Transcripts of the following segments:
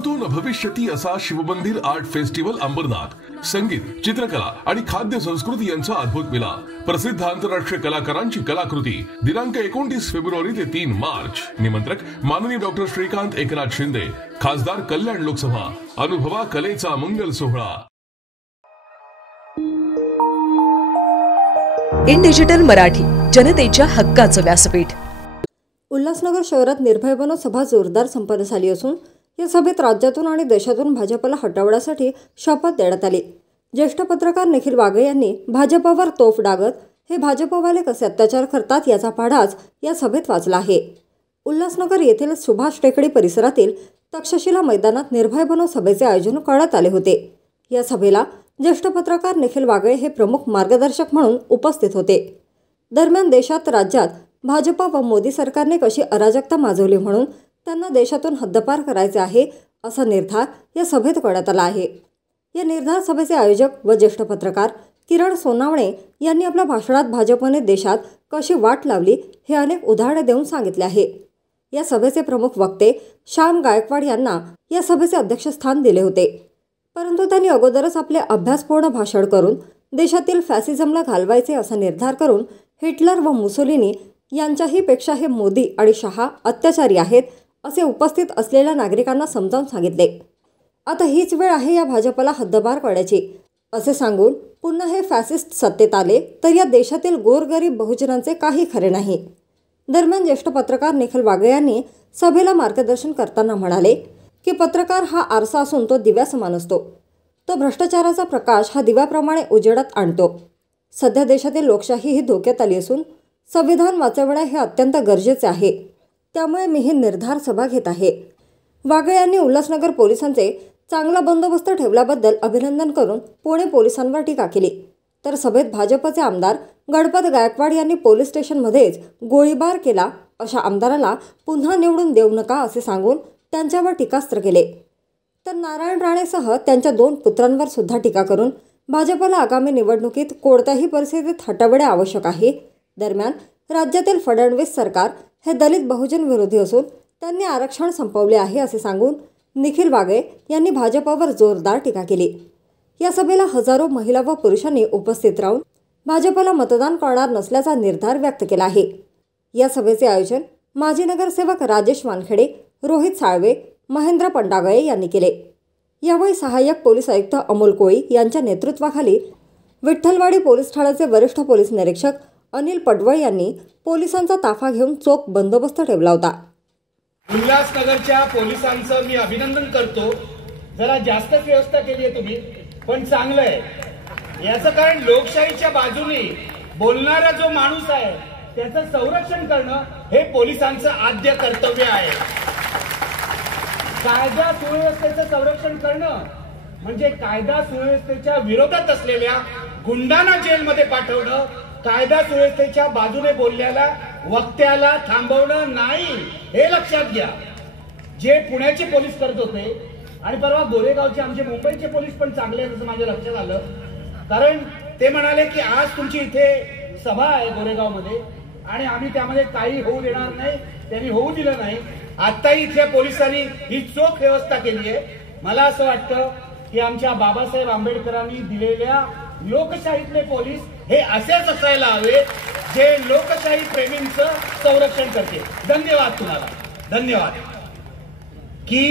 अमृतो न भविष्यती असा शिवमंदिर आर्ट फेस्टिवल अंबरनाथ संगीत, चित्रकला आणि खाद्य संस्कृती यांचा अद्भुत मिलाफ। प्रसिद्ध आंतरराष्ट्रीय कलाकारांची कलाकृती। दिनांक 29 फेब्रुवारी ते 3 मार्च। निमंत्रक माननीय डॉक्टर श्रीकांत एकनाथ शिंदे, खासदार कल्याण लोकसभा। अनुभवा कलेचा मंगल सोहळा। इन डिजिटल मराठी, जनतेच्या हक्काचं व्यासपीठ। उल्हासनगर शहरात निर्भय बनो सभा जोरदार संपन्न झाली असून या सभेत राज्यातून आणि देशातून भाजपला हटवण्यासाठी शपथ देण्यात आली। ज्येष्ठ पत्रकार निखिल वाघे यांनी भाजपवर तोफ डागत हे भाजपवाले कसे अत्याचार करतात याचा पाढाच या सभेत वाचला आहे। उल्हासनगर येथील सुभाष टेकडी परिसरातील तक्षशिला मैदानात निर्भय बनो सभेचे आयोजन करण्यात आले होते। या सभेला ज्येष्ठ पत्रकार निखिल वाघे हे प्रमुख मार्गदर्शक म्हणून उपस्थित होते। दरम्यान देशात राज्यात भाजप व मोदी सरकारने कशी अराजकता माजवली म्हणून त्यांना देशातून हद्दपार करायचे आहे असा निर्धार या सभेत करण्यात आला आहे। या निर्धार सभेचे आयोजक व ज्येष्ठ पत्रकार किरण सोनावणे यांनी आपल्या भाषणात भाजपने देशात कशी वाट लावली हे अनेक उदाहरणे देऊन सांगितले आहे। या सभेचे प्रमुख वक्ते श्याम गायकवाड यांना या सभेचे अध्यक्षस्थान दिले होते, परंतु त्यांनी अगोदरच आपले अभ्यासपूर्ण भाषण करून देशातील फॅसिझमला घालवायचे असा निर्धार करून हिटलर व मुसोलिनी यांच्याही पेक्षा हे मोदी आणि शहा अत्याचारी आहेत असे उपस्थित असलेल्या नागरिकांना समजावून सांगितले। आता हीच वेळ आहे या भाजपला हद्दपार करण्याची असे सांगून पुन्हा हे फॅसिस्ट सत्तेत आले तर या देशातील गोरगरीब बहुजनांचे काही खरे नाही। दरम्यान ज्येष्ठ पत्रकार निखिल वाघे यांनी सभेला मार्गदर्शन करताना म्हणाले की पत्रकार हा आरसा असून तो दिव्यासमान असतो। तो भ्रष्टाचाराचा प्रकाश हा दिव्याप्रमाणे उजेडात आणतो। सध्या देशातील लोकशाही ही धोक्यात आली असून संविधान वाचवणे हे अत्यंत गरजेचे आहे, त्यामुळे मी ही निर्धार सभा घेत आहे। वाघे यांनी उल्हासनगर पोलिसांचे चांगला बंदोबस्त ठेवल्याबद्दल अभिनंदन करून पुणे पोलिसांवर टीका केली, तर सभेत भाजपचे आमदार गणपत गायकवाड यांनी पोलीस स्टेशनमध्येच गोळीबार केला अशा आमदाराला पुन्हा निवडून देऊ नका असे सांगून त्यांच्यावर टीकास्त्र केले। तर नारायण राणेसह त्यांच्या 2 पुत्रांवर सुद्धा टीका करून भाजपला आगामी निवडणुकीत कोणत्याही परिस्थितीत हटवणे आवश्यक आहे। दरम्यान राज्यातील फडणवीस सरकार हे दलित बहुजन विरोधी असून त्यांनी आरक्षण संपवले आहे असे सांगून निखिल वाघे यांनी भाजपवर जोरदार टीका केली। या सभेला हजारो महिला व पुरुषांनी उपस्थित राहून भाजपला मतदान करणार नसल्याचा निर्धार व्यक्त केला आहे। या सभेचे आयोजन माजी नगरसेवक राजेश वानखेडे, रोहित साळवे, महेंद्र पंडागळे यांनी केले। यावेळी सहाय्यक पोलीस आयुक्त अमोल कोळी यांच्या नेतृत्वाखाली विठ्ठलवाडी पोलीस ठाण्याचे वरिष्ठ पोलीस निरीक्षक अनिल पडवळ यांनी पोलिसांचा ताफा घेऊन चोख बंदोबस्त ठेवला होता। उल्हासनगरच्या पोलिसांचं मी अभिनंदन करतो। जरा जास्तच व्यवस्था केली आहे तुम्ही, पण चांगलं आहे। याचं कारण लोकशाहीच्या बाजूने बोलणारा जो माणूस आहे त्याचं संरक्षण करणं हे पोलिसांचं आद्य कर्तव्य आहे। कायदा सुव्यवस्थेचं संरक्षण करणं म्हणजे कायदा सुव्यवस्थेच्या विरोधात असलेल्या गुंडांना जेलमध्ये पाठवणं, कायदा सुव्यवस्थेच्या बाजूने बोलल्याला वक्त्याला थांबवणं नाही, हे लक्षात घ्या। जे पुण्याचे पोलीस करत होते आणि परवा गोरेगावचे आमचे मुंबईचे पोलीस पण चांगले आहेत असं माझ्या लक्षात आलं, कारण ते म्हणाले की आज तुमची इथे सभा आहे गोरेगावमध्ये आणि आम्ही त्यामध्ये काही होऊ देणार नाही, त्यांनी होऊ दिलं नाही। आताही इथल्या पोलिसांनी ही चोख व्यवस्था केली आहे। मला असं वाटतं की आमच्या बाबासाहेब आंबेडकरांनी दिलेल्या लोकशाहीतले पोलीस हे असेच असायला हवे, जे लोकशाही प्रेमींचं संरक्षण करते। धन्यवाद तुम्हाला, धन्यवाद। की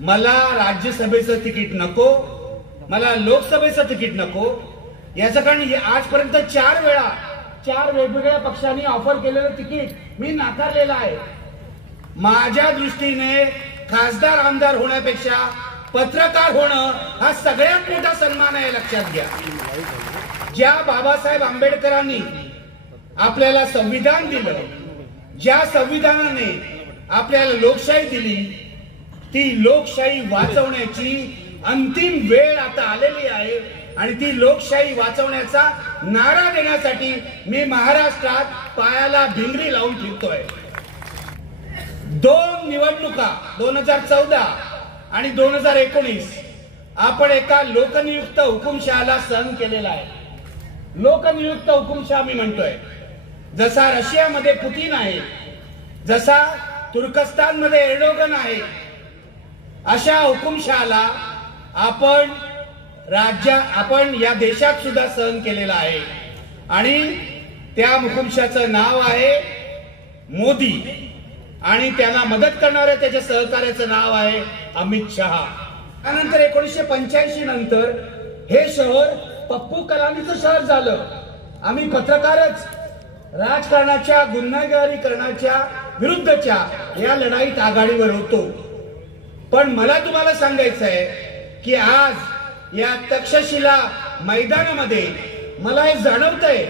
मला राज्यसभेचं तिकीट नको, मला लोकसभेचं तिकीट नको, याचं कारण आजपर्यंत 4 वेळा 4 वेगवेगळ्या पक्षांनी ऑफर केलेलं तिकीट मी नाकारलेलं आहे। माझ्या दृष्टीने खासदार आमदार होण्यापेक्षा पत्रकार होणं हा सगळ्यात मोठा सन्मान आहे, लक्षात घ्या। ज्या बाबासाहेब आंबेडकरांनी आपल्याला संविधान दिलं, ज्या संविधानाने आपल्याला लोकशाही दिली, ती लोकशाही वाचवण्याची अंतिम वेळ आता आलेली आहे आणि ती लोकशाही वाचवण्याचा नारा देण्यासाठी मी महाराष्ट्रात पायाला भिंगरी लावून फिरतोय। 2 निवडणुका 2014 आणि 2019 आपण एका लोकनियुक्त हुकुमशहाला सहन केलेला आहे। लोकनियुक्त हुकुमशाह मी म्हणतोय, जसा रशियामध्ये पुतीन आहे, जसा तुर्कस्तानमध्ये एर्डोगन आहे, अशा हुकुमशहाला आपण या देशात सुद्धा सहन केलेला आहे आणि त्या हुकुमशाचं नाव आहे मोदी आणि त्यांना मदत करणाऱ्या त्याच्या सहकार्याचं नाव आहे अमित शहा. त्यानंतर 1985 नंतर हे शहर पप्पू कलानीचं शहर झालं. आम्ही पत्रकारच राजकारणाच्या गुन्हेगारीकरणाच्या विरुद्धच्या या लढाईत आघाडीवर होतो. पण मला तुम्हाला सांगायचं आहे की आज या तक्षशिला मैदानामध्ये मला हे जाणवतंय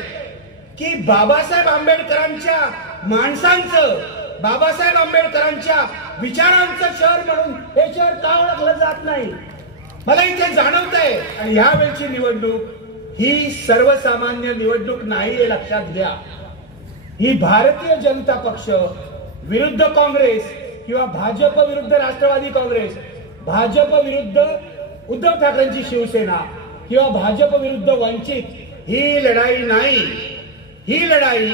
की बाबासाहेब आंबेडकरांच्या माणसांचं, बाबासाहेब आंबेडकरांच्या विचारांचं शहर म्हणून हे शहर का ओळखलं जात नाही मला इथे जाणवतंय. आणि यावेळची निवडणूक ही सर्वसामान्य निवडणूक नाही हे लक्षात घ्या. ही भारतीय जनता पक्ष विरुद्ध काँग्रेस किंवा भाजप विरुद्ध राष्ट्रवादी काँग्रेस, भाजप विरुद्ध उद्धव ठाकरेंची शिवसेना किंवा भाजप विरुद्ध वंचित ही लढाई नाही. ही लढाई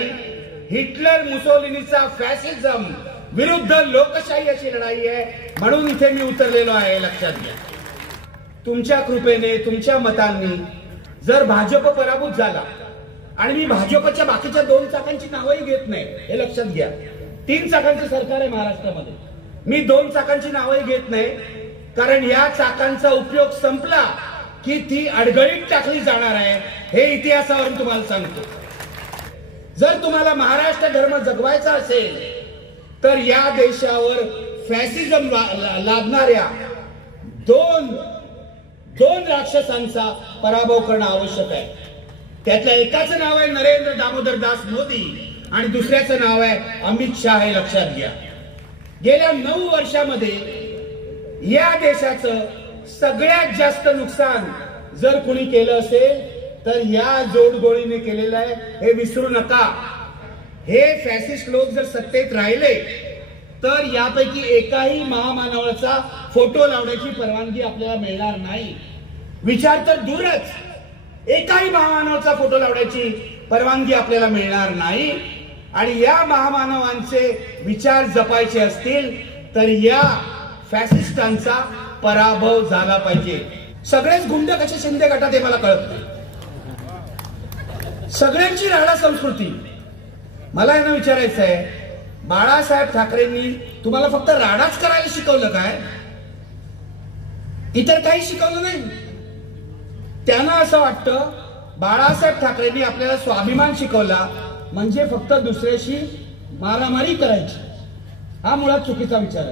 हिटलर मुसोलिनीचा फॅसिझम विरुद्ध लोकशाही अशी लढाई आहे. म्हणून इथे मी उतरलेलो आहे लक्षात घ्या. तुमच्या कृपेने, तुमच्या मतांनी जर भाजप पराभूत झाला आणि मी भाजपच्या बाकीच्या 2 चाकांची नावही घेत नाही हे लक्षात घ्या. 3 चाकांचं सरकार आहे महाराष्ट्रामध्ये. मी 2 चाकांची नावही घेत नाही कारण या चाकांचा उपयोग संपला की ती अडगळीत टाकली जाणार आहे हे इतिहासावरून तुम्हाला सांगतो. जर तुम्हाला महाराष्ट्र धर्म जगवायचा असेल तर या देशावर फॅसिझम लादणाऱ्या दोन राक्षसांचा पराभव करणं आवश्यक आहे. त्यातल्या एकाचं नाव आहे नरेंद्र दामोदर दास मोदी आणि दुसऱ्याचं नाव आहे अमित शहा हे लक्षात घ्या. गेल्या 9 वर्षामध्ये या देशाचं सगळ्यात जास्त नुकसान जर कुणी केलं असेल तर या जोडगोळीने केलेलं आहे हे विसरू नका. हे फॅसिस्ट लोक जर सत्तेत राहिले तर यापैकी एकाही महामानवाचा फोटो लावण्याची परवानगी आपल्याला मिळणार नाही. विचार तर दूरच, एकाही महामानवाचा फोटो लावण्याची परवानगी आपल्याला मिळणार नाही. आणि या महामानवांचे विचार जपायचे असतील तर या फॅसिस्टांचा पराभव झाला पाहिजे. सगळेच गुंड कसे शिंदे गटात हे मला कळत नाही. सगळ्यांची राडा संस्कृती. मला यांना विचारायचं आहे, बाळासाहेब ठाकरेंनी तुम्हाला फक्त राडाच करायला शिकवलं काय? इतर काही शिकवलं नाही. त्यांना असं वाटतं बाळासाहेब ठाकरेंनी आपल्याला स्वाभिमान शिकवला म्हणजे फक्त दुसऱ्याशी मारामारी करायची. हा मुळात चुकीचा विचार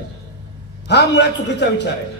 आहे.